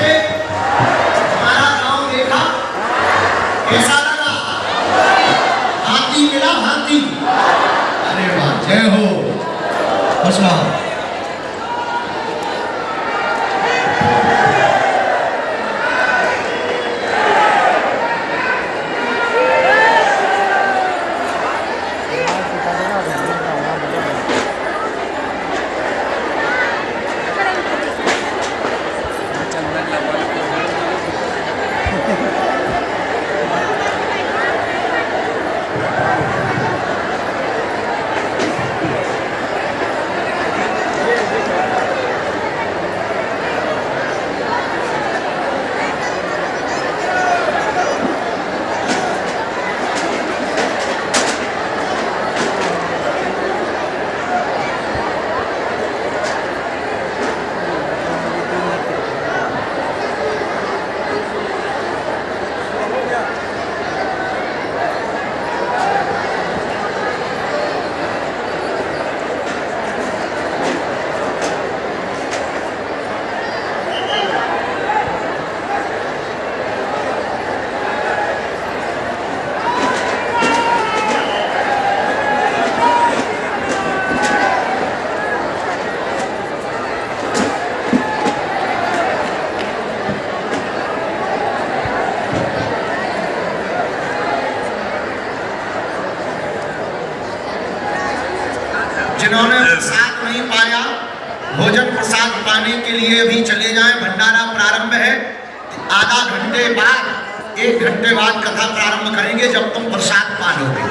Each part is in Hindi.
थे, हमारा गांव देखा, कैसा लगा? हाथी मिला, हाथी। अरे वाह, जय हो। खुश रहो। जिन्होंने प्रसाद नहीं पाया, भोजन प्रसाद पाने के लिए अभी चले जाएं। भंडारा प्रारंभ है, आधा घंटे बाद, 1 घंटे बाद कथा प्रारंभ करेंगे जब तुम प्रसाद पालोगे।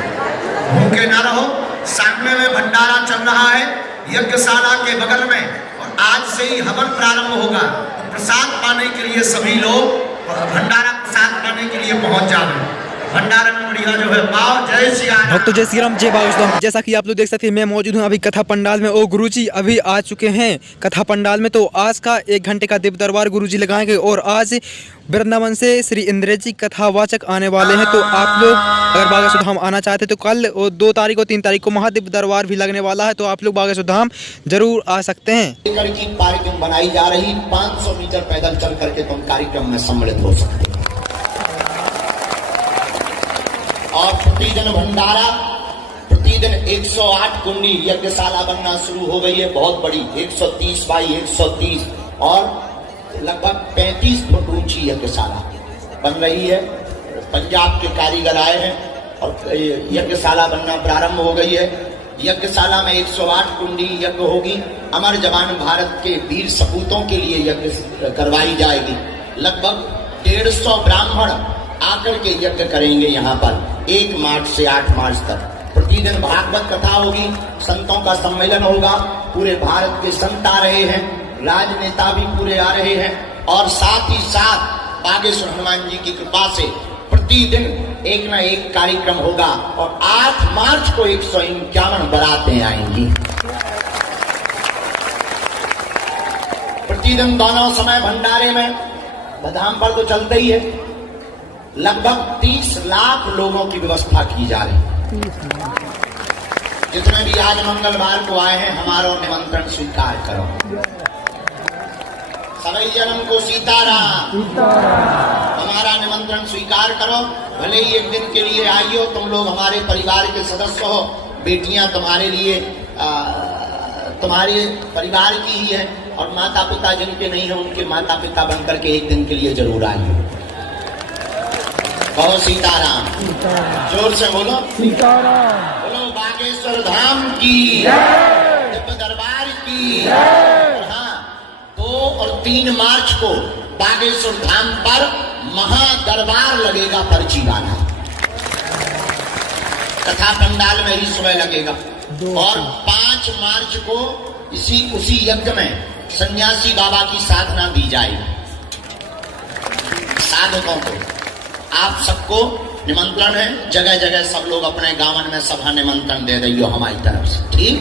भूखे ना रहो। सामने में भंडारा चल रहा है यज्ञशाला के बगल में, और आज से ही हवन प्रारंभ होगा। तो प्रसाद पाने के लिए सभी लोग भंडारा प्रसाद पाने के लिए पहुंच जाए। भंडारा में बढ़िया जो है पाओ। जय श्री राम। भक्तों जय श्री राम, जय बाबा। जैसा कि आप लोग देख सकते हैं, मैं मौजूद हूं अभी कथा पंडाल में और गुरुजी अभी आ चुके हैं कथा पंडाल में। तो आज का 1 घंटे का दिव्य दरबार गुरुजी लगाएंगे और आज वृंदावन से श्री इंद्रेश जी कथावाचक आने वाले हैं। तो आप लोग अगर बागा सुधाम आना चाहते हैं तो कल और 2 तारीख और 3 तारीख को महादिव्य दरबार भी लगने वाला है। तो आप लोग बागा सुधाम जरूर आ सकते हैं। कार्यक्रम बनाई जा रही, 500 मीटर पैदल चल करके तुम कार्यक्रम में सम्मिलित हो सकते। और प्रतिदिन भंडारा, प्रतिदिन 108 कुंडी यज्ञशाला बनना शुरू हो गई है, बहुत बड़ी, 130 बाई 130 और लगभग 35 फुट ऊंची यज्ञशाला बन रही है। पंजाब के कारीगर आए हैं और यज्ञशाला बनना प्रारंभ हो गई है। यज्ञशाला में 108 कुंडी यज्ञ होगी। अमर जवान भारत के वीर सपूतों के लिए यज्ञ करवाई जाएगी। लगभग 150 ब्राह्मण आकर के यज्ञ करेंगे यहाँ पर 1 मार्च से 8 मार्च तक। प्रतिदिन भागवत कथा होगी, संतों का सम्मेलन होगा। पूरे भारत के संत आ रहे हैं, राजनेता भी पूरे आ रहे हैं, और साथ ही साथ बागेश्वर हनुमान जी की कृपा से प्रतिदिन एक न एक कार्यक्रम होगा। और 8 मार्च को 151 बारातें आएंगी। प्रतिदिन दोनों समय भंडारे में बदाम पर तो चलते ही है। लगभग 30 लाख लोगों की व्यवस्था की जा रही है। जितने भी आज मंगलवार को आए हैं, हमारा निमंत्रण स्वीकार करो। सभी जन्म को सीताराम। हमारा निमंत्रण स्वीकार करो। भले ही 1 दिन के लिए आई हो, तुम लोग हमारे परिवार के सदस्य हो। बेटियां तुम्हारे लिए तुम्हारे परिवार की ही है, और माता पिता जिनके नहीं है उनके माता पिता बनकर के 1 दिन के लिए जरूर आई हो। कहो सीताराम। जोर से बोलो सीताराम। बोलो बागेश्वर धाम की, दिव्य दरबार की। हाँ, 2 और 3 मार्च को बागेश्वर धाम पर महादरबार लगेगा, पर्ची वाला। कथा पंडाल में ही सुबह लगेगा। और 5 मार्च को उसी यज्ञ में सन्यासी बाबा की साधना दी जाएगी। साधकों को आप सबको निमंत्रण है। जगह जगह सब लोग अपने गांवन में सभा निमंत्रण दे दियो हमारी तरफ से। ठीक,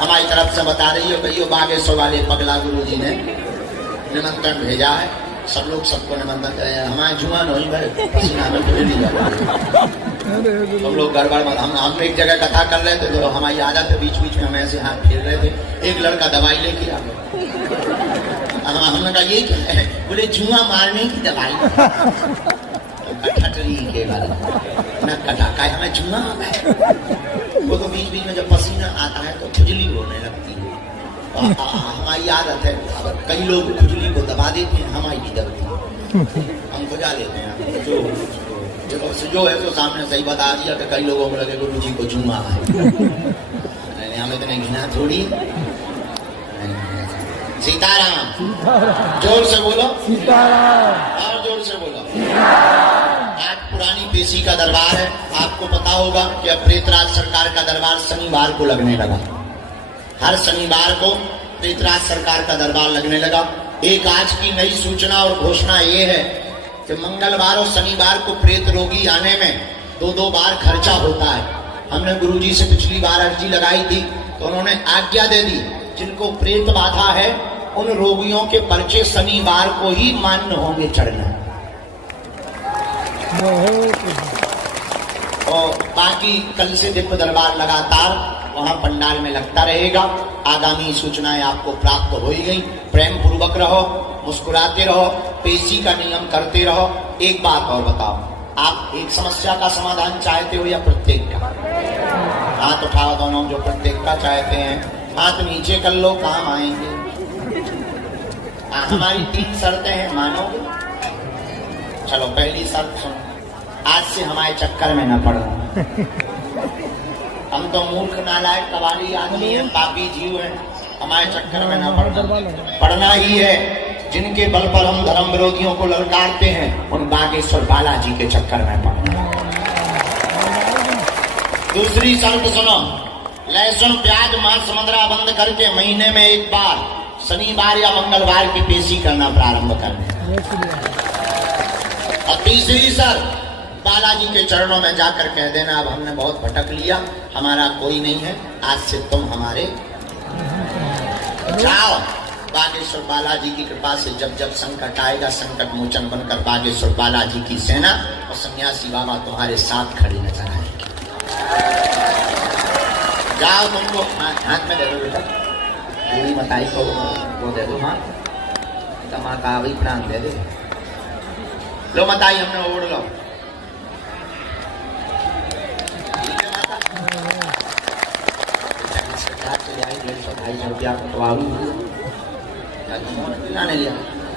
हमारी तरफ से बता रही हो कहियो बागेश्वर वाले पगला गुरु जी ने निमंत्रण भेजा है। सब लोग सबको निमंत्रण, हमारे जुआन हो हम लोग गड़बड़। हम एक जगह कथा कर रहे थे तो हमारी आदत है बीच बीच में हम ऐसे हाथ फेर रहे थे। एक लड़का दवाई लेके आ गया। हमने कहा ये क्या है? बोले जुआ मारने की दवाई। ठटरी के बारे में कटा का हमें जुआ है। वो तो बीच बीच में जब पसीना आता है तो खुजली होने लगती है। हमारी आदत है, कई लोग खुजली को दबा देते हैं, हमारी भी दबती है, हम खुजा लेते हैं। जो है तो सामने सही बता दिया कि कई लोगों को लगे गुरु जी को जुआ है। हमें इतने घिना थोड़ी। सीताराम, जोर से बोलो सीताराम, और जोर से बोलो। आज पुरानी पेशी का दरबार है। आपको पता होगा कि अब प्रेतराज सरकार का दरबार शनिवार को लगने लगा। हर शनिवार को प्रेतराज सरकार का दरबार लगने लगा। एक आज की नई सूचना और घोषणा ये है कि मंगलवार और शनिवार को प्रेत रोगी आने में 2-2 बार खर्चा होता है। हमने गुरुजी से पिछली बार अर्जी लगाई थी तो उन्होंने आज्ञा दे दी, जिनको प्रेत बाधा है उन रोगियों के पर्चे शनिवार को ही मान्य होंगे चढ़ना। और बाकी कल से दिव्य दरबार लगातार वहां पंडाल में लगता रहेगा। आगामी सूचनाएं आपको प्राप्त हो ही गई। प्रेम पूर्वक रहो, मुस्कुराते रहो, पेशी का नियम करते रहो। एक बात और बताओ, आप एक समस्या का समाधान चाहते हो या प्रत्येक का? हाथ उठाओ दोनों जो प्रत्येक का चाहते हैं। हाथ नीचे कर लो, काम आएंगे। हमारी 3 शर्तें हैं, मानोगे? चलो पहली शर्त सुनो, आज से हमारे चक्कर में न पड़ना। हम तो मूर्ख नालायक कबाड़ी आदमी हैं, पापी जीव हैं, हमारे चक्कर में न पड़ना। पढ़ना ही है। जिनके बल पर हम धर्म विरोधियों को ललकारते हैं, उन बागेश्वर बालाजी के चक्कर में पड़ना। दूसरी शर्त सुनो, लहसुन प्याज मांस मदिरा बंद करके महीने में 1 बार शनिवार या मंगलवार की पेशी करना प्रारंभ करना। और तीसरी शर्त, बालाजी के चरणों में जाकर कह देना, अब हमने बहुत भटक लिया, हमारा कोई नहीं है, आज से तुम हमारे। जाओ, बागेश्वर बालाजी की कृपा से जब जब संकट आएगा, संकट मोचन बनकर बागेश्वर बालाजी की सेना और सन्यासी बाबा तुम्हारे साथ खड़ी नजर आएगी। जाओ, तुमको हाथ में दे दो बेटा, पूरी बताई को वो दे दो। हाँ, माता वही प्राण दे दे। लो बताई, हमने ओढ़ लो।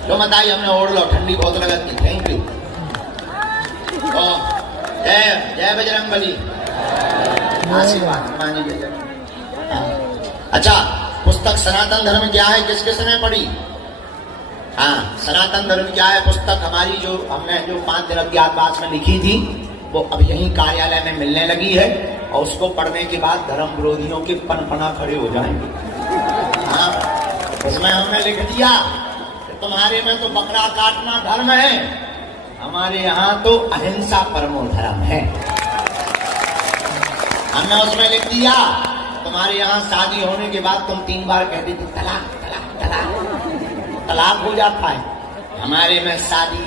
लो बताई, हमने ओढ़ लो, ठंडी बहुत लगती। Thank you. जय जय बजरंगबली, आशीर्वाद। अच्छा, पुस्तक सनातन धर्म क्या है किसके समय पढ़ी? हाँ, सनातन धर्म क्या है पुस्तक हमारी जो हमने जो 5 दिन अज्ञातवास में लिखी थी, वो अब यहीं कार्यालय में मिलने लगी है। और उसको पढ़ने के बाद धर्म विरोधियों के पनपना खड़े हो जाएंगे। हाँ, उसमें हमने लिख दिया कि तुम्हारे में तो बकरा काटना धर्म है, हमारे यहाँ तो अहिंसा परमो धर्म है। हमने उसमें लिख दिया, तुम्हारे यहाँ शादी होने के बाद तुम 3 बार कहती थी तलाक तलाक तलाक, तलाक हो जाता है। हमारे में शादी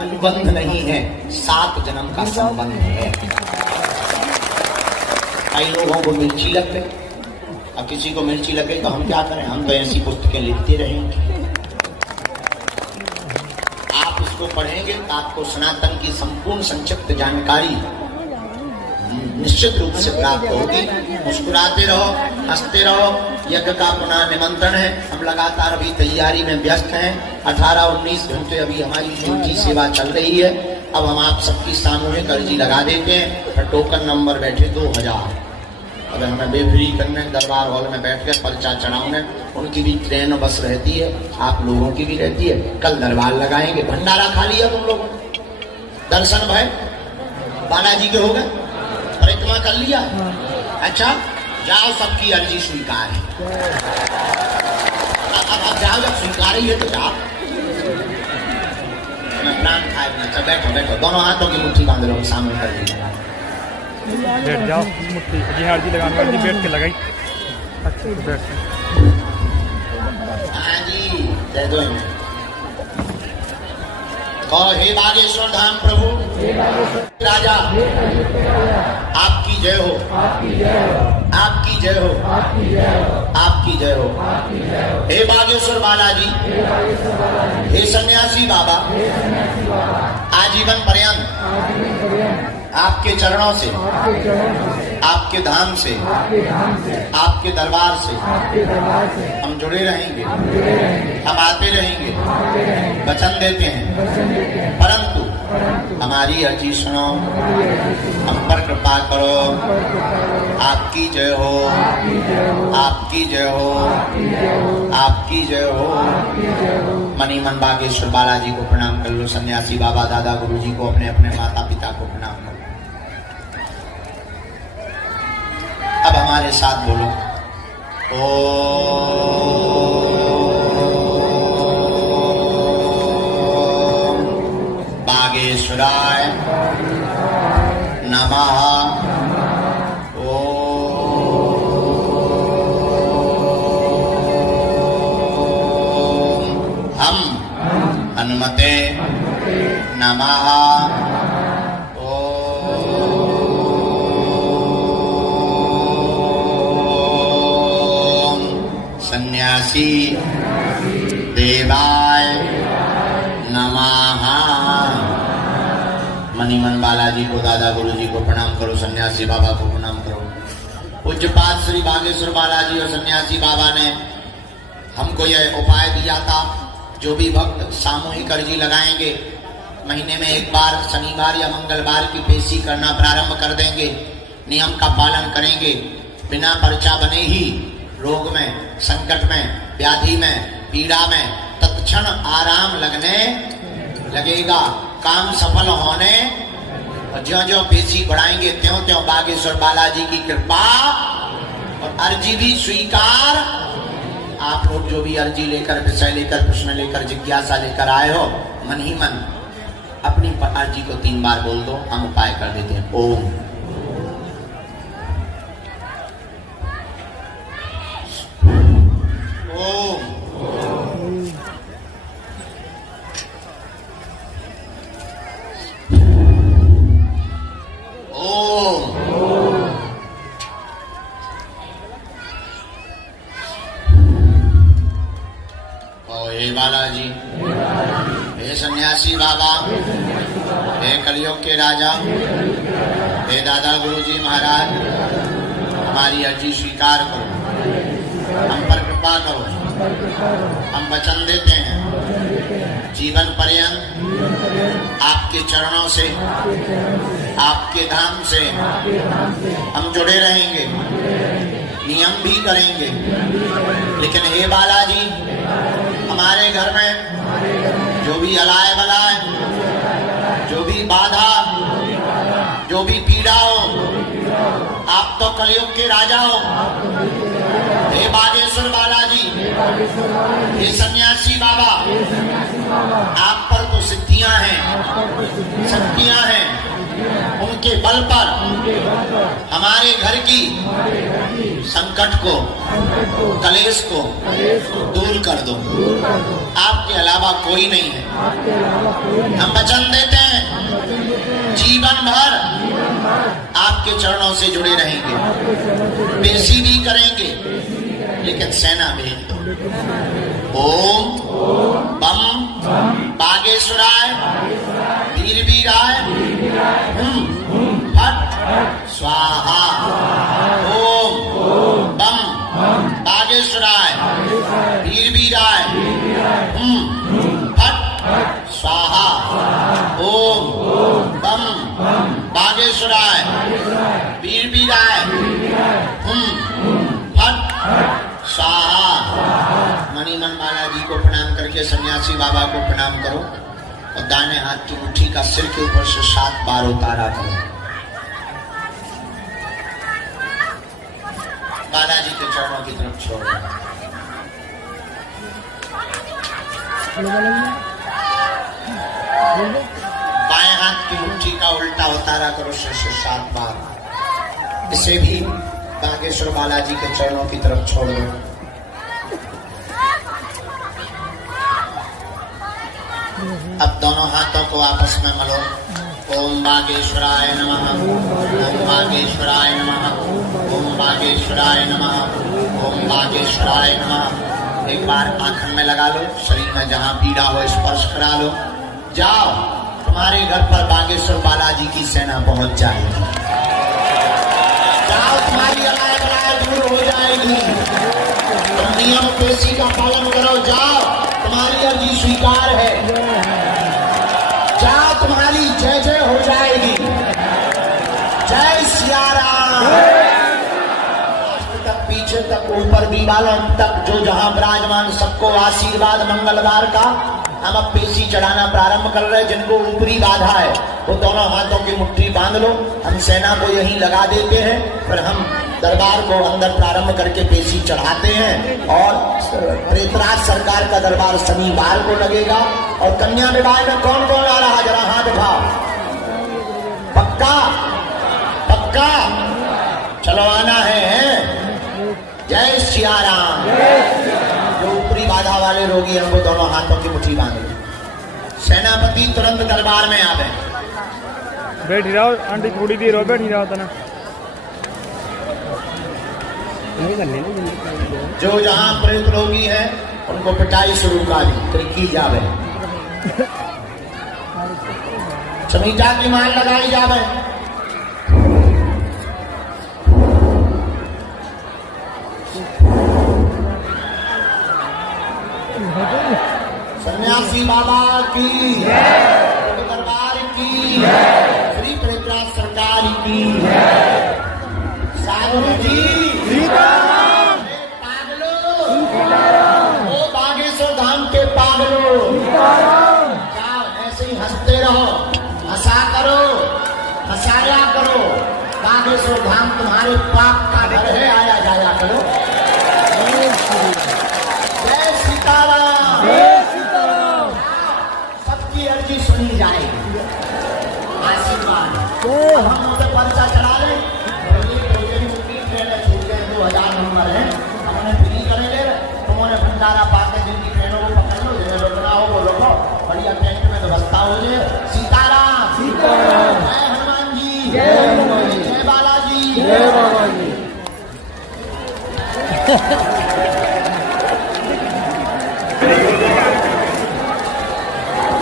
अनुबंध नहीं है, 7 जन्म का संबंध है। कई लोगों को मिर्ची लग गई, अब किसी को मिर्ची लग गई तो हम क्या करें? हम तो ऐसी पुस्तकें लिखते रहेंगे। आप उसको पढ़ेंगे तो आपको सनातन की संपूर्ण संक्षिप्त जानकारी निश्चित रूप से प्राप्त होगी। मुस्कुराते रहो, हंसते रहो। यज्ञ का पुनः निमंत्रण है, हम लगातार अभी तैयारी में व्यस्त हैं। 18-19 घंटे अभी हमारी ड्यूटी सेवा चल रही है। अब हम आप सबकी सामूहिक अर्जी लगा देते हैं। टोकन नंबर बैठे 2000, अगर हमें बेफरी करने दरबार हॉल में बैठ कर पर्चा चढ़ाने, उनकी भी ट्रेन बस रहती है, आप लोगों की भी रहती है। कल दरबार लगाएंगे। भंडारा खा लिया तुम लोगों ने? दर्शन भाई बालाजी के हो गए? परिक्रमा कर लिया? अच्छा, जाओ, सबकी अर्जी स्वीकार है। अब जाओ, जब स्वीकार ही है तो जाओ। मैं प्राण खाए बिना। बैठो बैठो, दोनों हाथों की मुट्ठी बांध लो, सामने कर दीजिए। बैठ जाओ, मुट्ठी जी अर्जी लगाने वाली बैठ के लगाई। अच्छा तो बैठ। हाँ जी, जय दो। और हे बागेश्वर धाम प्रभु राजा, आपकी जय हो, आपकी जय हो, आपकी जय हो, आप आपकी जय हो। हे बागेश्वर बालाजी, हे सन्यासी बाबा, आजीवन पर्यंत आपके चरणों से, आपके धाम से, आपके दरबार से हम जुड़े रहेंगे, हम आते रहेंगे, वचन देते हैं। परंतु हमारी अर्जी सुनो, हम पर कृपा करो। आपकी जय हो, आपकी जय हो, आपकी जय हो। मनी मन बागेश्वर बालाजी को प्रणाम कर लो, सन्यासी बाबा दादा गुरु जी को, अपने अपने माता पिता को प्रणाम करो। अब हमारे साथ बोलो, ओम बागेश्वराय नमः। ओम हम हनुमते नमः। सन्यासी देवाय नमः। मनीमन बालाजी को, दादा गुरु जी को प्रणाम करो, सन्यासी बाबा को प्रणाम करो। पूज्यपाद श्री बागेश्वर बालाजी और सन्यासी बाबा ने हमको यह उपाय दिया था, जो भी भक्त सामूहिक अर्जी लगाएंगे, महीने में एक बार शनिवार या मंगलवार की पेशी करना प्रारंभ कर देंगे, नियम का पालन करेंगे, बिना पर्चा बने ही रोग में, संकट में, व्याधि में, पीड़ा में तत्क्षण आराम लगने लगेगा, काम सफल होने, और ज्यों ज्यों पेशी बढ़ाएंगे त्यों त्यों बागेश्वर बालाजी की कृपा और अर्जी भी स्वीकार। आप लोग जो भी अर्जी लेकर, विषय लेकर, प्रश्न लेकर, जिज्ञासा लेकर आए हो, मन ही मन अपनी अर्जी को 3 बार बोल दो, हम उपाय कर देते हैं। ओम ओम ओम हे बालाजी, हे सन्यासी बाबा, हे कलयुग के राजा, हे दादा गुरु जी महाराज, हमारी अर्जी स्वीकार करो, हम पर कृपा करो। हम वचन देते हैं, जीवन पर्यंत आपके चरणों से, आपके धाम से हम जुड़े रहेंगे, नियम भी करेंगे। लेकिन हे बालाजी, हमारे घर में जो भी अलाय बलाय, जो भी बाधा, जो भी पीड़ा हो, आप तो कलयुग के राजा हो। हे बागेश्वर बालाजी, हे सन्यासी बाबा, आप पर तो सिद्धियां हैं, शक्तियां हैं, उनके बल पर हमारे घर की संकट को, कलेश को दूर कर दो। आपके अलावा कोई नहीं है। हम वचन देते हैं, जीवन भर आपके चरणों से जुड़े रहेंगे, पेशी भी करेंगे, लेकिन सेना भेज दो। ओम बम बागेश्वराय वीर वीराय फट स्वाहा। ओम बम बागेश्वराय वीर वीराय फट स्वाहा। ओम बम बागेश्वराय वीर वीराय फट स्वाहा। मणिमन बालाजी को प्रणाम करके सन्यासी बाबा को प्रणाम करो और दाहिने हाथ की मुट्ठी का सिर के ऊपर से 7 बार उतारा करो। बालाजी के चरणों की तरफ छोड़ो। बाएं हाथ की मुट्ठी का उल्टा उतारा करो सिर से 7 बार। इसे भी बागेश्वर बालाजी के चरणों की तरफ छोड़ दो। अब दोनों हाथों को आपस में मलो। ओम बागेश्वराय नमः। ओम बागेश्वराय नमः। ओम बागेश्वराय नमः। ओम बागेश्वराय नमः। एक बार आंखन में लगा लो, शरीर में जहां पीड़ा हो स्पर्श करा लो। जाओ, तुम्हारे घर पर बागेश्वर बालाजी की सेना पहुंच जाएगी। जाओ, तुम्हारी अलाय बलाय दूर हो जाएगी। तुम नियम पेशी का पालन करो। जाओ, तुम्हारी अर्जी स्वीकार है। जाओ, तुम्हारी जय जय हो जाएगी। जय सिया राम। तक पीछे तक ऊपर दीवालों तक जो जहां विराजमान सबको आशीर्वाद मंगलवार का। हम अब पेशी चढ़ाना प्रारंभ कर रहे हैं। जिनको ऊपरी बाधा है वो दोनों हाथों की मुट्ठी बांध लो। हम सेना को यहीं लगा देते हैं, फिर हम दरबार को अंदर प्रारंभ करके पेशी चढ़ाते हैं। और प्रेतराज सरकार का दरबार शनिवार को लगेगा। और कन्या विवाह में कौन कौन आ रहा, जरा हाथ उठाओ। पक्का पक्का चलो, आना है। जय सिया राम। जो ऊपरी बाधा वाले रोगी हैं वो दोनों हाथों की मुट्ठी बांध लो। सेनापति तुरंत दरबार में आवे। बैठी रहो आंटी, थोड़ी देर हो बैठी रहो तना। जो जहां प्रेत रोगी है उनको पिटाई शुरू करी फिर की जावे। समीटा की मान लगाई जावे। सन्यासी बाबा की, दरबार की, श्री प्रेतराज सरकार की। साधु जी पागलो, ओ बागेश्वर धाम के पागलो, जाओ ऐसे ही हंसते रहो, हंसा करो, हंसाया करो। बागेश्वर धाम तुम्हारे पाप का घर है, आया जाया करो। जय सीताराम। सबकी अर्जी सुनी जाएगी। आशीर्वाद। अब हम उन पर पर्चा चढ़ा रहे। 2000 नंबर है, हमने फ्री करेंगे। तुमने भंडारा पाके जिनकी ट्रेनों को पकड़ लो, जिन्हें रोकना हो वो रोको। बढ़िया टेंट में व्यवस्था हो जाए। सीताराम। सीताराम। जय हनुमान जी। जय बालाजी। जय बालाजी।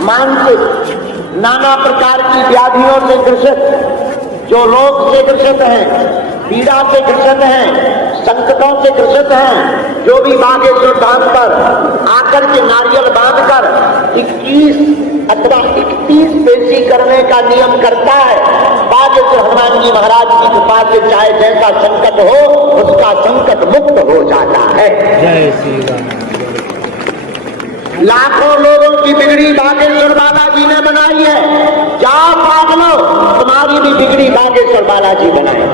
मानसिक नाना प्रकार की व्याधियों से ग्रसित, जो रोग से ग्रसित हैं, पीड़ा से ग्रसित हैं, संकटों से ग्रसित हैं, जो भी बागेश्वर धाम पर आकर के नारियल बांधकर 21 अथवा 31 पेशी करने का नियम करता है, बागेश्वर हनुमान जी महाराज की कृपा से चाहे जैसा संकट हो उसका संकट मुक्त हो जाता है। जय श्री राम। लाखों लोगों की बिगड़ी बागेश्वर बालाजी ने बनाई है। जाओ पागलो, तुम्हारी भी बिगड़ी बागेश्वर बालाजी बनाए।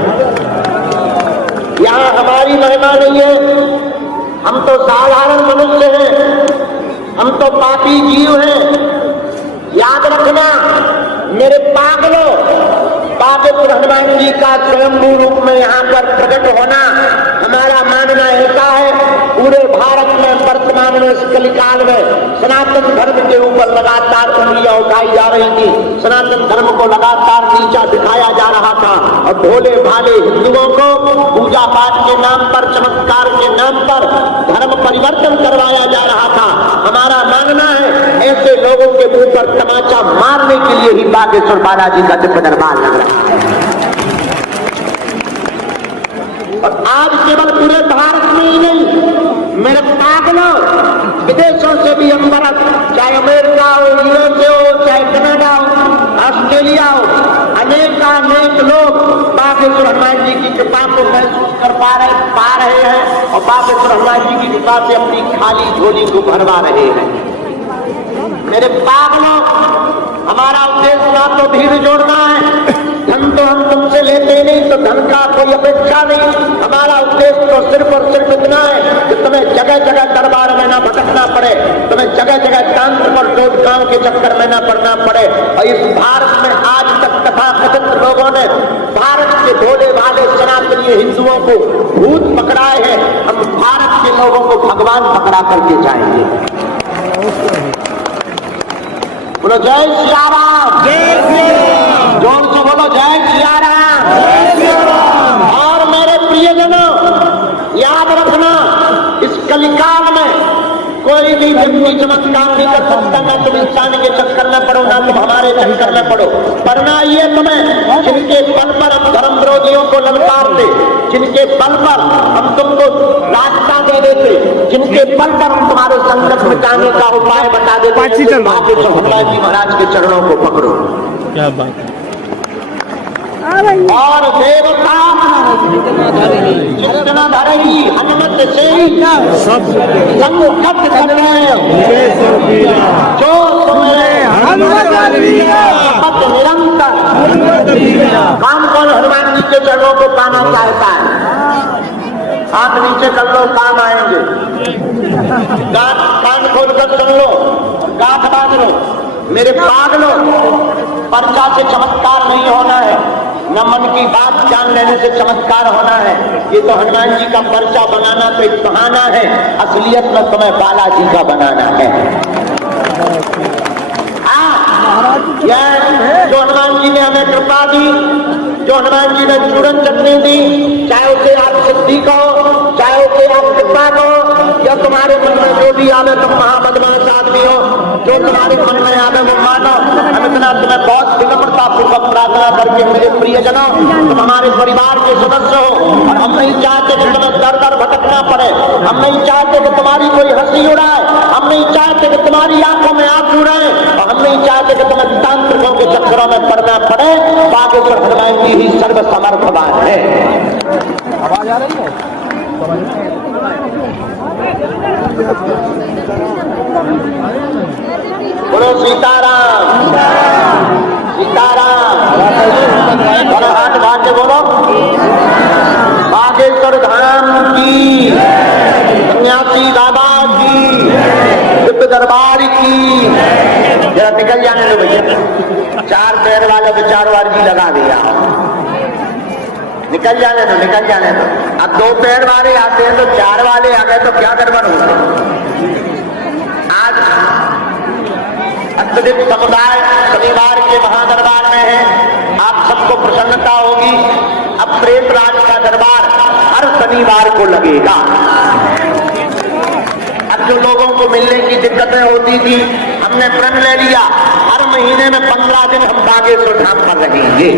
यहाँ हमारी महिमा नहीं है। हम तो साधारण मनुष्य हैं, हम तो पापी जीव हैं। याद रखना मेरे पागलो, बागेश्वर हनुमान जी का स्वयंभू रूप में यहाँ पर प्रकट होना हमारा मानना ऐसा है। पूरे भारत में वर्तमान में इस कलिकाल में सनातन धर्म के ऊपर लगातार उंगलियां उठाई जा रही थी। सनातन धर्म को लगातार नीचा दिखाया जा रहा था और भोले भाले हिंदुओं को पूजा पाठ के नाम पर, चमत्कार के नाम पर धर्म परिवर्तन करवाया जा रहा था। हमारा मानना है ऐसे लोगों के मुंह पर तमाचा मारने के लिए ही बागेश्वर बालाजी का दिव्य दरबार लग रहा है। और आज केवल पूरे भारत में ही नहीं, मेरे पागलों, विदेशों से भी अमरत, चाहे अमेरिका हो, यूएसए हो, चाहे कनाडा हो, ऑस्ट्रेलिया हो, अनेक लोग बागेश्वर हनुमान जी की कृपा को महसूस कर पा रहे हैं और बागेश्वर हनुमान जी की कृपा से अपनी खाली झोली को भरवा रहे हैं। मेरे पागलों, हमारा उद्देश्य ना तो भीड़ जोड़ना है, धन तो हम तुमसे लेते नहीं, तो धन का कोई अपेक्षा नहीं। हमारा उद्देश्य तो सिर्फ और सिर्फ इतना है कि तुम्हें जगह जगह दरबार में ना भटकना पड़े, तुम्हें जगह जगह तंत्र पर डोट गांव के चक्कर में ना पड़ना पड़े। और इस भारत में आज तक तथाकथित लोगों ने भारत के भोले भाले सनातनी हिंदुओं को भूत पकड़ाए हैं, हम भारत के लोगों को भगवान पकड़ा करके जाएंगे। बोलो जय सिया राम। जय श्री राम। बोलो जय सिया राम। और मेरे प्रियजनों, याद रखना, इस कलिकाल में कोई भी व्यक्ति चमत्कार नहीं कर सकता। ना तुम इंसान के चक्कर में पड़ो, ना तुम हमारे चक्कर में पड़ो। पढ़ना ये तुम्हें जिनके बल पर हम धर्म विरोधियों को ललकारते, जिनके बल पर हम तुमको रास्ता दे देते, जिनके बल पर हम तुम्हारे संकट मिटाने का उपाय बता देते, हनुमान जी महाराज के चरणों को पकड़ो। क्या बात है। और देवता जितना धरेगी हनुमत से संकट कटे, जो सुने हनुमत निरंतर। काम कौन हनुमान जी के चरणों को पाना चाहता है? हाथ नीचे कर लो, काम आएंगे। कान खोलकर सुन लो, गांठ बांध लो। मेरे पागलों, पर्चा से चमत्कार नहीं होना है, न मन की बात जान लेने से चमत्कार होना है। ये तो हनुमान जी का पर्चा बनाना तो एक बहाना है, असलियत में तुम्हें बालाजी का बनाना है। यह जो हनुमान जी ने हमें कृपा दी, जो हनुमान जी ने चूरन चटनी दी, चाहे उसे आप सिद्धि कहो, चाहे उसे आप कृपा कहो, या तुम्हारे मन में जो भी आवे, तुम महाबदमाश आदमी हो, जो तुम्हारे मन में आवे वो मानो। हम इतना तुम्हें बहुत विनम्रता पूर्वक प्रार्थना करके, मेरे प्रियजनों, तुम हमारे परिवार के सदस्य हो, और हम नहीं चाहते कि तुम्हें दर दर भटकना पड़े। हम नहीं चाहते कि तुम्हारी कोई हंसी उड़ाए, हम नहीं चाहते कि तुम्हारी आंखों में आंसू उड़ाए, और हम नहीं चाहते कि तुम्हें तांत्रिकों के चक्करों में पड़ना पड़े। बागेश्वर हनुमान जी ही सर्वसमर्थवान है। आवाज आ रही है? बोलो सीताराम, सीताराम। और हाथ बांध के बोलो बागेश्वर धाम की, सन्यासी बाबा की, दिव्य दरबार की। जरा निकल जाने दो भैया, चार पैर वाले विचारवार जी लगा दिया। निकल जाने दो, निकल जाने दो। अब दो पैर वाले आते हैं तो चार वाले आ गए तो क्या गड़बड़ होगा? आज अत्यधिक समुदाय शनिवार के महादरबार में है, आप सबको प्रसन्नता होगी। अब प्रेत राज का दरबार हर शनिवार को लगेगा। अब जो लोगों को मिलने की दिक्कतें होती थी, हमने प्रण ले लिया, हर महीने में 15 दिन हम बागेश्वर धाम पर रहेंगे।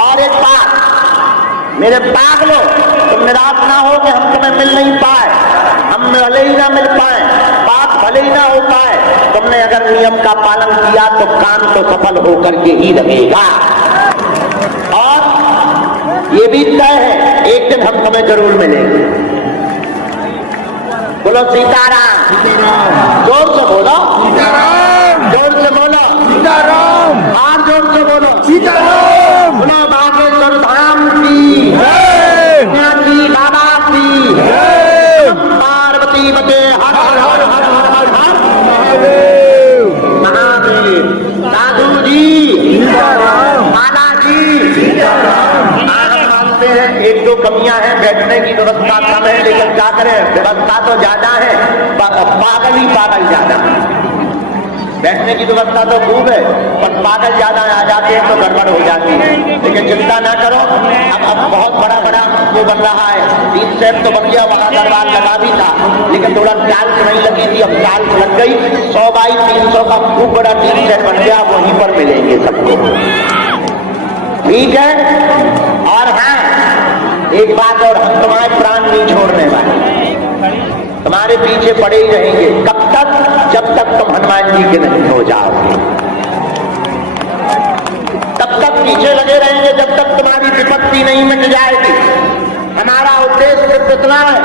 और एक बात, मेरे पागलों, तुम निराश ना हो कि हम तुम्हें मिल नहीं पाए, हम भले ही ना मिल पाए, बात भले ही ना हो पाए, तुमने अगर नियम का पालन किया तो काम तो सफल होकर के ही रहेगा। और ये भी तय है, एक दिन हम तुम्हें जरूर मिलेंगे। बोलो सीताराम, जोर से बोलो सीताराम, जोर से बोलो सीताराम, और जोर से बोलो सीताराम। बोलो बागेश्वर धाम की, सन्यासी बाबा की, पार्वती बते हर हर हर हर हर हर महादेव, महादेव। दादू जी, बालाजी। आप मानते हैं एक दो कमियां हैं, बैठने की व्यवस्था कम है, लेकिन क्या करें, व्यवस्था तो ज्यादा है, पागल ही पागल ज्यादा। बैठने की व्यवस्था तो खूब है, पर पागल ज्यादा आ जाते हैं तो गड़बड़ हो जाती है। लेकिन चिंता ना करो, अब बहुत बड़ा बड़ा वो बन रहा है। 3 सेट तो बन गया, वहां दरबार लगा भी था, लेकिन थोड़ा टाइल्स नहीं लगी थी, अब टाइल्स लग गई। 100 बाई 300 का खूब बड़ा 3 सेट बन गया, वहीं पर मिलेंगे सबको। ठीक है। और हाँ, एक बात और, हम तुम्हारे प्राण नहीं छोड़ने वाले, तुम्हारे पीछे पड़े ही रहेंगे। कब तक? जब तक तुम हनुमान जी के नहीं हो जाओगे, तब तक पीछे लगे रहेंगे, जब तक तुम्हारी विपत्ति नहीं मिट जाएगी। हमारा उद्देश्य सिर्फ इतना है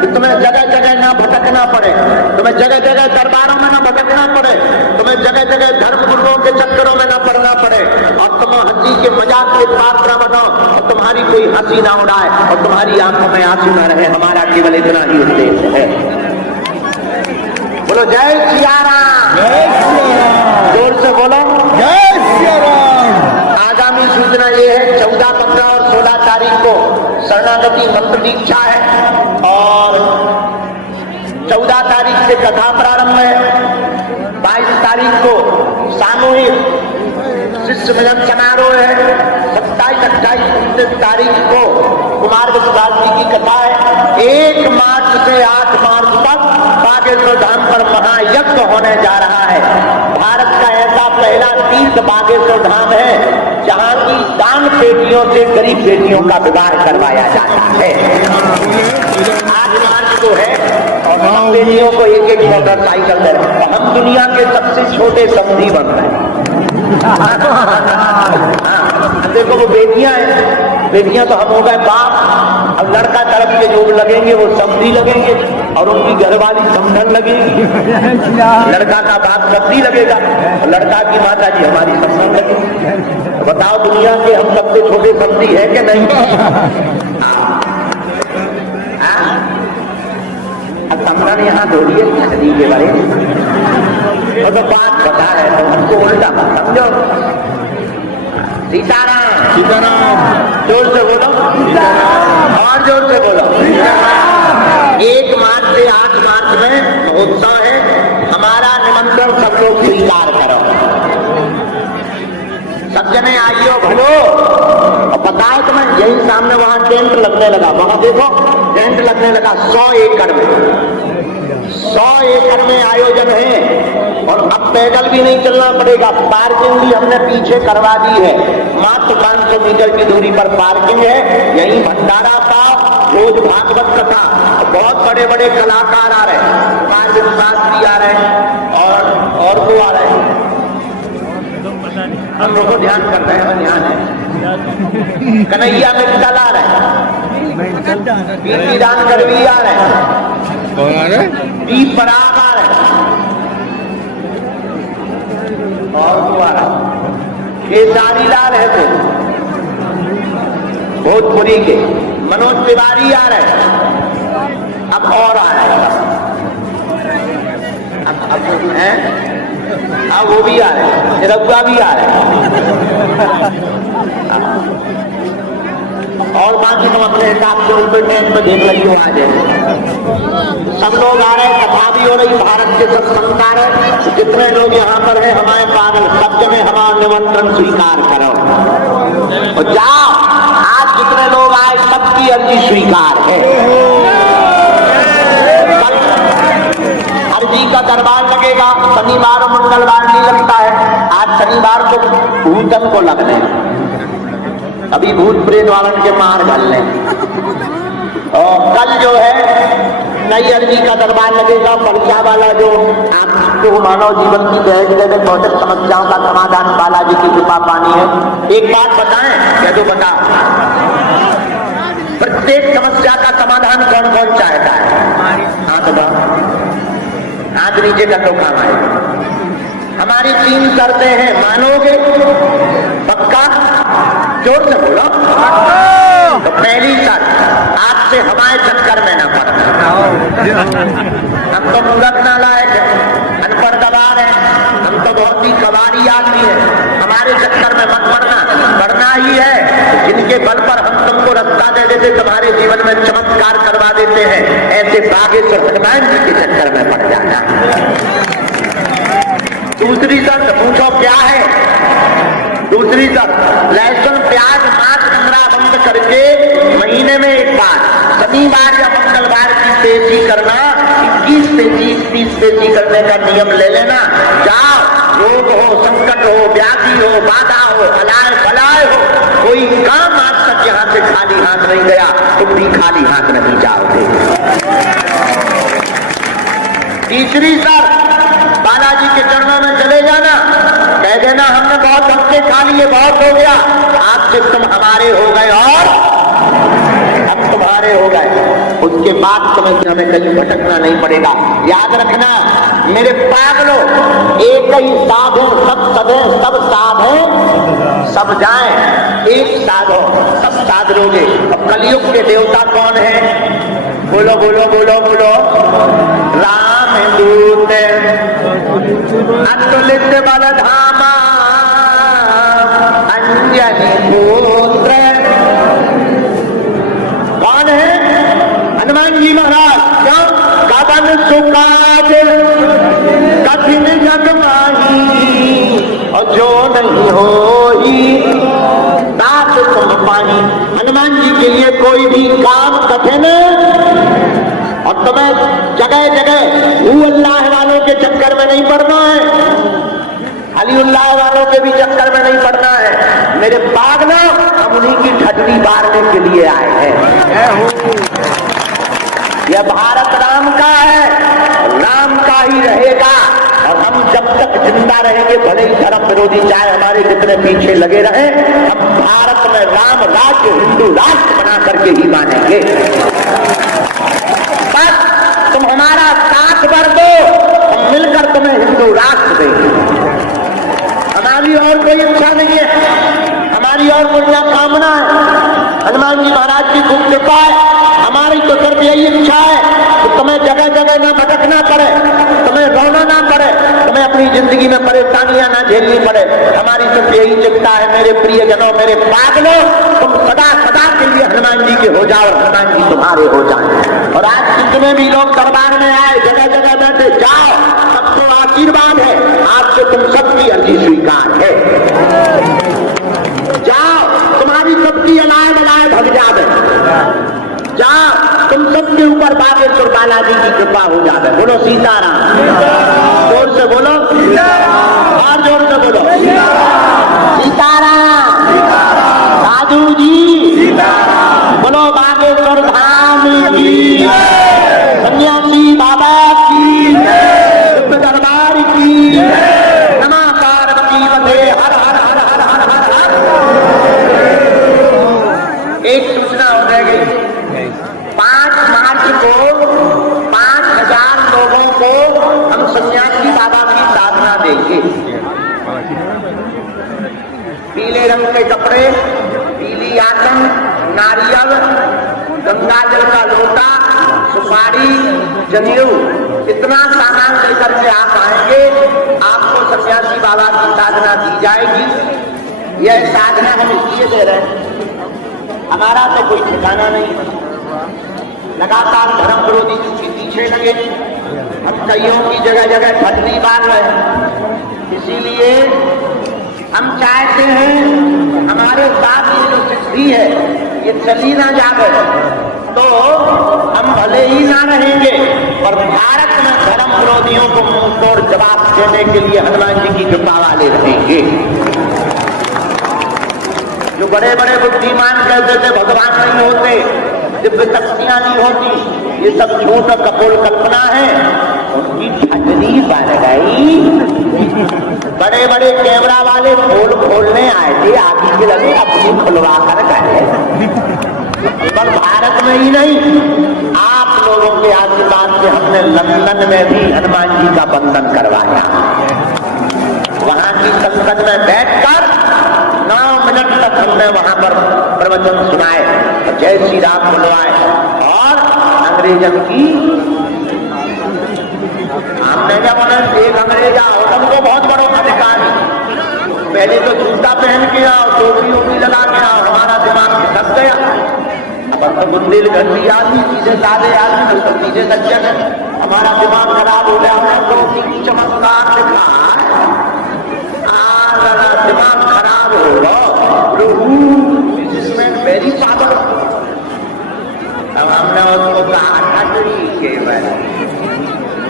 कि तुम्हें जगह जगह ना भटकना पड़े, तुम्हें जगह जगह दरबारों में ना भटकना पड़े, तुम्हें जगह जगह धर्म गुरुओं के चक्करों में ना पड़ना पड़े, और तुम हंसी के मजाक के पात्र बनो, और तुम्हारी कोई हंसी ना उड़ाए, और तुम्हारी आंखों में आंसू ना रहे। हमारा केवल इतना ही उद्देश्य है। बोलो जय सिया राम, जोर से बोलो जय सिया राम। आगामी सूचना ये है, 14, 15 और 16 तारीख को शरणागति मंत्र दीक्षा है, और 14 तारीख से कथा प्रारंभ है। 22 तारीख को सामूहिक शिष्य मिलन समारोह है 27, 28, 29 तारीख को कुमार विश्वास जी की कथा है। 1 मार्च से 8 मार्च तक बागेश्वर धाम पर महायज्ञ होने जा रहा है। भारत का ऐसा पहला तीर्थ बागेश्वर धाम है जहां की दान पेटियों से गरीब बेटियों का विवाह करवाया जाता है। 8 मार्च को है और हम बेटियों को एक मोटरसाइकिल दे रहे हैं। हम दुनिया के सबसे छोटे समधी बन रहे हैं। देखो वो बेटियां हैं, बेटियां तो हम हो गए बाप। अब लड़का तरफ के जो लगेंगे वो समधी लगेंगे और उनकी घरवाली समधन लगेगी। लड़का का बाप समधी लगेगा और लड़का की माता जी हमारी समधन लगेगी। बताओ दुनिया के हम सबसे छोटे समधी है कि नहीं? समधन यहाँ थोड़ी है नदी के बारे में और तो बात बता रहे थे हमको उल्टा मत समझो। सीताराम सीताराम जोर से बोलो, और जोर से बोलो। 1 मार्च से 8 मार्च में महोत्सव है। हमारा निमंत्रण सब लोग स्वीकार करो। सब जने आइयो भलो। और बताओ तो मैं यही सामने वहां टेंट लगने लगा, वहां देखो टेंट लगने लगा 100 एकड़ में। 100 एकड़ में आयोजन है और अब पैदल भी नहीं चलना पड़ेगा। पार्किंग भी हमने पीछे करवा दी है। मात्र 500 मीटर की दूरी पर पार्किंग है। यही भंडारा का रोज भागवत कथा, बहुत बड़े बड़े कलाकार आ रहे हैं। कुमार विश्वास भी आ रहे हैं और वो आ रहे हैं। हम लोगों ध्यान कर रहे हैं, ध्यान है। कन्हैया मित्तल आ रहे हैं, पीटी दान करवी आ रहे हैं, दीप पराग आ रहे हैं और वो आ रहा है खेसारी लाल है थे भोजपुरी के, मनोज तिवारी आ रहे हैं। अब और आ रहे हैं, अब हैं, अब वो भी आ रहे हैं, रघुआ भी आ रहे हैं और बाकी तुम अपने हिसाब से उनके ट्रेन में देख लगी आ जाए। सब लोग आ रहे हैं, कथा भी हो रही, भारत के सब संस्कार है। जितने लोग यहाँ पर हैं हमारे पागल, सब जगह हमारा निमंत्रण स्वीकार करो और जाओ। आज जितने लोग आए सबकी अर्जी स्वीकार है। अर्जी का दरबार लगेगा, शनिवार और मंगलवार नहीं लगता है। आज शनिवार को भूतन को लगने, अभी भूत प्रेत वालन के मार डालने। और कल जो है नई अर्जी का दरबार लगेगा। पर्चा वाला जो आपको मानव जीवन की गहरे भौतिक समस्याओं का समाधान बालाजी की कृपा पानी है। एक बात बताएं, क्या तो बता, प्रत्येक समस्या का समाधान कौन कौन चाहता है? हाथ हाथ नीचे कर दो, काम आएगा। हमारी 3 शर्तें हैं, मानोगे? पक्का? जोर से बोलो। तो पहली शर्त, आपसे हमारे चक्कर में ना पड़ना। हम तो मूर्ख नालायक है, अनपढ़ गवार है, हम तो बहुत ही कबाड़ी आदमी है। हमारे चक्कर में मत पड़ना ही है। जिनके बल पर हम तुमको रास्ता दे देते, तुम्हारे जीवन में चमत्कार करवा देते हैं, ऐसे बागेश्वर हनुमान जी के चक्कर में पड़ जाना। दूसरी शर्त पूछो क्या है? दूसरी शर्त, लहसुन प्याज मांस खंगरा बंद करके महीने में एक बार शनिवार या मंगलवार की पेशी करना। 21 पेशी 30 पेशी करने का नियम ले लेना। जाओ, रोग हो, संकट हो, व्याधि हो, बाधा हो, अलाय बलाय हो, कोई काम आज तक यहाँ से खाली हाथ नहीं गया, तुम भी खाली हाथ नहीं जाओगे। तीसरी शर्त, बालाजी के चरणों में चले जाना, कह देना हमने बहुत धक्के खा लिए, बहुत हो गया, आज से तुम हमारे हो गए और हम तुम्हारे हो गए। उसके बाद तुम्हें हमें कहीं भटकना नहीं पड़ेगा। याद रखना मेरे पागलों, एक ही साधु सब सदे, सब साधे सब जाएं। एक साधो सब साध लोगे। अब कलयुग के देवता कौन है? बोलो बोलो बोलो बोलो। राम दूत अतुलित बलधामा अंजनी पुत्र। कौन है? हनुमान जी महाराज। क्यों? कवन सुकाज कठिन जग माही और जो नहीं हो नहीं पड़ना है, अलीउल्लाह वालों के भी चक्कर में नहीं पड़ना है। मेरे पागलो, हम उन्हीं की ठगनी मारने के लिए आए हैं। यह भारत राम का है, राम का ही रहेगा। और हम जब तक जिंदा रहेंगे, भले ही धर्म विरोधी चाहे हमारे कितने पीछे लगे रहे, हम भारत में राम राज्य, हिंदू राष्ट्र बना करके ही मानेंगे। बस तुम हमारा साथ भर दो, हम मिलकर तुम्हें हिंदू राष्ट्र देंगे। हमारी और कोई इच्छा नहीं है, हमारी और कोई कामना है। हनुमान जी महाराज की खूब कृपा है। हमारी तो सिर्फ यही इच्छा है कि तुम्हें जगह जगह ना भटकना पड़े, तुम्हें रोना ना पड़े, तुम्हें अपनी जिंदगी में परेशानियां ना झेलनी पड़े। हमारी सिर्फ यही चिंता है मेरे प्रियजनों, मेरे पागलों, तुम सदा सदा के लिए हनुमान जी के हो जाओ और हनुमान जी तुम्हारे हो जाए। और आज जितने भी लोग दरबार में आए, जगह जगह बैठे, जाओ, सबको आशीर्वाद है, आपसे तुम सबकी अर्जी स्वीकार है। जाओ, तुम्हारी सबकी अलाय बलाय भग जावे। जाओ, तुम सबके ऊपर बागेश्वर बालाजी की कृपा हो जावे। बोलो सीताराम, जोर से बोलो, और जोर से बोलो सीताराम। साधु जी बोलो बागेश्वर धाम की, सन्यासी बाबा की, दरबार की, नमस्कार पार्वती, हर हर हर हर हर हर हर। एक सूचना हो गई, 5 मार्च को 5000 लोगों को हम सन्यासी बाबा की साधना देंगे। पीले रंग के कपड़े, पीली आसन, नारियल, गंगा जल का लोटा, सुपारी, जनेऊ, इतना सामान लेकर के आप आएंगे, आपको सन्यासी बाबा की साधना दी जाएगी। यह साधना हम इसलिए दे रहे हैं, हमारा तो कोई ठिकाना नहीं, लगातार धर्म विरोधी के पीछे लगे, हम कईयों की जगह जगह ठगनी मार रहे हैं। इसीलिए हम चाहते हैं हमारे साथ ये जो सिद्धि है ये चली ना जाए, तो हम भले ही ना रहेंगे, पर भारत में धर्म विरोधियों को मुंह तोड़ जवाब देने के लिए हनुमान जी की कृपा वाले रहेंगे। जो बड़े बड़े बुद्धिमान कहते थे भगवान नहीं होते, दिव्य शक्तियां नहीं होती, ये सब झूठ और कपोल कल्पना है, उनकी ठगनी बन गई। बड़े बड़े कैमरा वाले पोल खोलने आए थे, आगे के लगे अपनी खुलवा कर गए। केवल भारत में ही नहीं, आप लोगों के आशीर्वाद से हमने लंदन में भी हनुमान जी का बंधन करवाया। वहां की संसद में बैठकर 9 मिनट तक हमने वहां पर प्रवचन सुनाए, जय श्री राम बुलवाए, और अंग्रेजन की हमने जब एक अंग्रेज आओ, हमको बहुत बड़ा अधिकार, पहले तो जूता पहन के आओ, टोपी वोपी लगा के आओ, हमारा दिमाग धस गया। अब तो बुंदेल घंटी आदमी, सीधे साधे आदमी, तो सीधे सज्जन है, हमारा दिमाग खराब हो गया। हमने टोपी की चमत्कार दिखा, दिमाग खराब होगा, वेरी पावर। अब हमने उसको कहा ठगड़ी के बारे,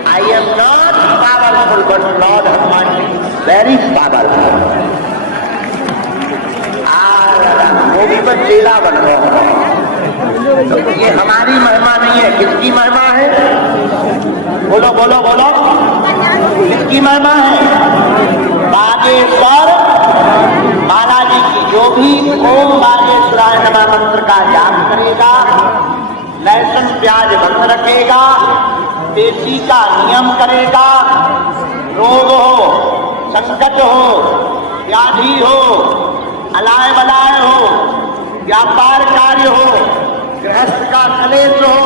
I am not powerful but lord Hanuman ji very powerful. वो भी बस चेला बन रहा। तो ये हमारी महिमा नहीं है, किसकी महिमा है? बोलो बोलो बोलो, किसकी महिमा है? बागेश्वर बालाजी की। जो भी ओम बागेश्वराय नमः मंत्र का जाप करेगा, लहसुन प्याज बंद रखेगा, देसी का नियम करेगा, रोग हो, संकट हो, व्याधि हो, अलाय बलाय हो, व्यापार कार्य हो, गृहस्थ का कलेश हो,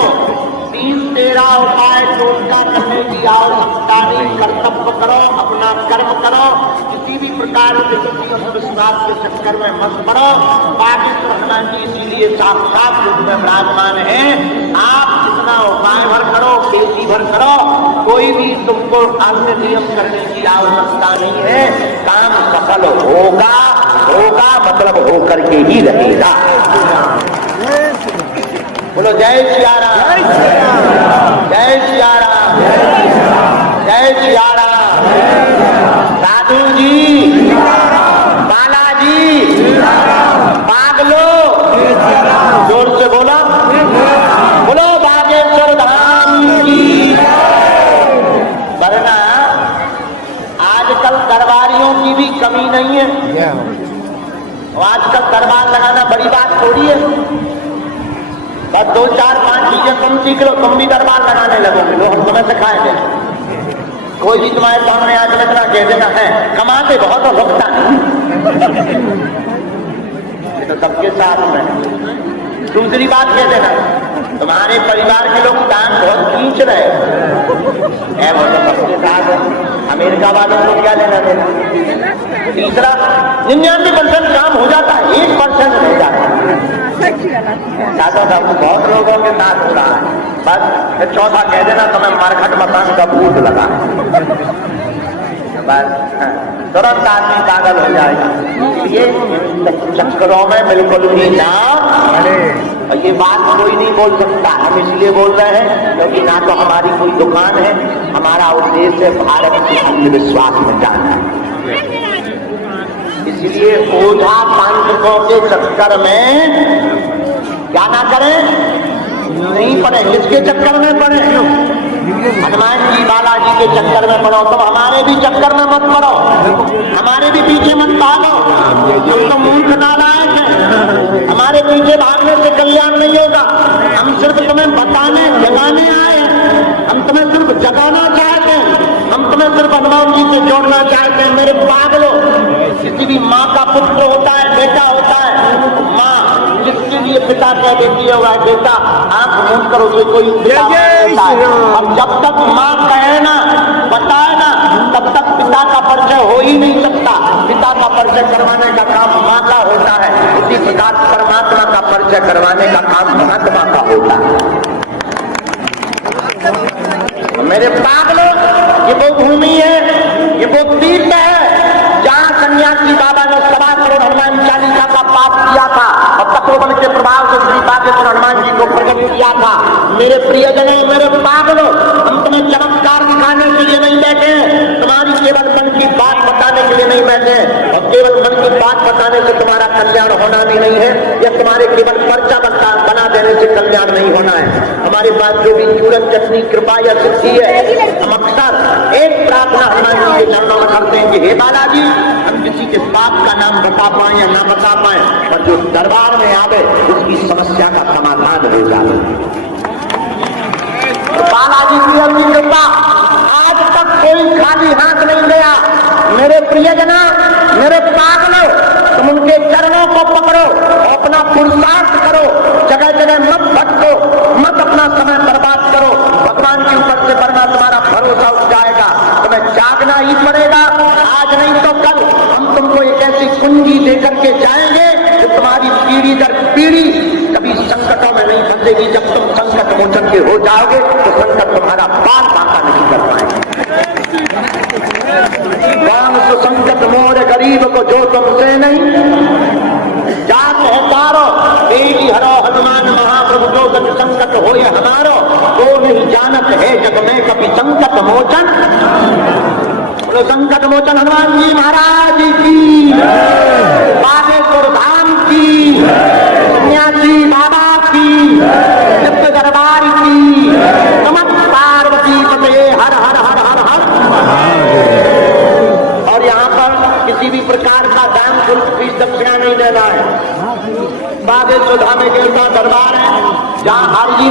3-13 उपाय टोटका करने की आवश्यकता नहीं। कर्तव्य करो, अपना कर्म करो, किसी भी प्रकार के विश्वास के चक्कर में मत पड़ो। बागेश्वर हनुमान जी इसीलिए साक्षात रूप में विराजमान है। आप जितना उपाय भर करो, केसी भर करो, कोई भी तुमको अन्य नियम करने की आवश्यकता नहीं है। काम सफल होगा, होगा मतलब होकर के ही रहेगा। बोलो जय सिया राम, जय सिया राम, जय सिया राम। नहीं है। और आजकल दरबार लगाना बड़ी बात थोड़ी है। बस 2 4 5 चीजें तुम सीख लो, तुम भी दरबार लगाने लगोगे। लो हम तुम्हें सिखाएंगे। कोई भी तुम्हारे सामने आज इतना कह देना है कमाते बहुत और भुगता ये तो सबके साथ में। दूसरी बात कह देना तुम्हारे परिवार के लोग दान बहुत खींच रहे हैं, वो तो सबके साथ है। अमेरिका वालों को क्या लेना देना। तीसरा 99% काम हो जाता है, 1% हो जाता है। दादा साहब बहुत लोगों के साथ हो रहा है। बस फिर चौथा कह देना तुम्हें मरघट मकान का भूत लगा बस तुरंत आदमी पागल हो जाएगा। ये चक्करों में बिल्कुल भी ना और ये बात कोई नहीं बोल सकता। हम इसलिए बोल रहे हैं क्योंकि ना तो हमारी कोई दुकान है, हमारा उद्देश्य भारत के अंधविश्वास में जाना है। इसलिए ओझा तांत्रिकों के चक्कर में क्या ना करें, नहीं पड़े। किसके चक्कर में पड़े? हनुमान जी बालाजी के चक्कर में पड़ो, तो हमारे भी चक्कर में मत पड़ो, हमारे भी पीछे मत भागो। हम तो मूर्ख नालायक हैं, हमारे पीछे भागने से कल्याण नहीं होगा। हम सिर्फ तुम्हें बताने जगाने आए हैं, हम तुम्हें सिर्फ जगाना चाहते हैं, हम तुम्हें सिर्फ हनुमान जी से जोड़ना चाहते हैं। मेरे पागलों, किसी भी माँ का पुत्र होता है, बेटा होता है, माँ जिसके लिए पिता कह देती है वह बेटा आंख मूंद कर उसे कोई पिता होता है। अब जब तक माँ कहे ना बताए ना तब तक पिता का परिचय हो ही नहीं सकता। पिता का परिचय करवाने का काम माँ का होता है, उसी प्रकार परमात्मा का परिचय करवाने का काम महात्मा का होता है। मेरे पागलों, ये वो भूमि है, ये वो तीर्थ है जहाँ सन्यासी बाबा ने 1.25 करोड़ हनुमान चालीसा का पाठ किया था और तपोबल के प्रभाव से श्री बागेश्वर हनुमान जी को प्रकट किया था। मेरे प्रियजनों, मेरे पागलों, हम तुम्हें चमत्कार दिखाने के लिए नहीं बैठे, तुम्हारी केवल मन की बात बताने के लिए नहीं बैठे। और केवल मन की बात बताने से तुम्हारा कल्याण होना भी नहीं है, या तुम्हारे केवल पर्चा बना देने से कल्याण नहीं होना है। हमारे पास जो भी चूरन चटनी कृपा या सिद्धि है, हम अक्सर एक प्रार्थना हनुमान जी के चरणों में करते हैं कि हे बालाजी, हम किसी के बाप का नाम बता पाए या ना बता पाए, पर जो दरबार में आवे उसकी समस्या का समाधान हो जाए। बालाजी की अपनी कृपा, आज तक कोई खाली हाथ नहीं गया। मेरे प्रियजना, मेरे पागलों, तुम उनके चरणों को पकड़ो, अपना पुरुषार्थ करो, जगह जगह मत भटको, मत अपना समय बर्बाद करो। भगवान के ऊपर से वरना तुम्हारा भरोसा उठ जाएगा, तुम्हें जागना ही पड़ेगा। आज नहीं तो कल हम तुमको एक ऐसी कुंजी देकर के जाएंगे जो तुम्हारी पीढ़ी दर पीढ़ी कभी संकटों में नहीं फंसेगी। जब तुम संकट मोचन के हो जाओगे तो संकट तुम्हारा बाल बांका नहीं कर पाएंगे। गांव से संकट मोर गरीब को जो तुमसे नहीं जात है तारो, तेरी हरो हनुमान महाप्रभु जो जग संकट हो ये हमारो, वो नहीं जानत है जग में कभी संकट मोचन। बोलो संकट मोचन हनुमान जी महाराज की, बागेश्वर धाम की, सन्यासी बाबा की, नित्य दरबार की, नमः पार्वती पते हर हर हर हर हर। और यहाँ पर किसी भी प्रकार का दान शुल्क फीस दक्षिणा नहीं देना है। बागेश्वर धाम में देवता दरबार है जहाँ हर जी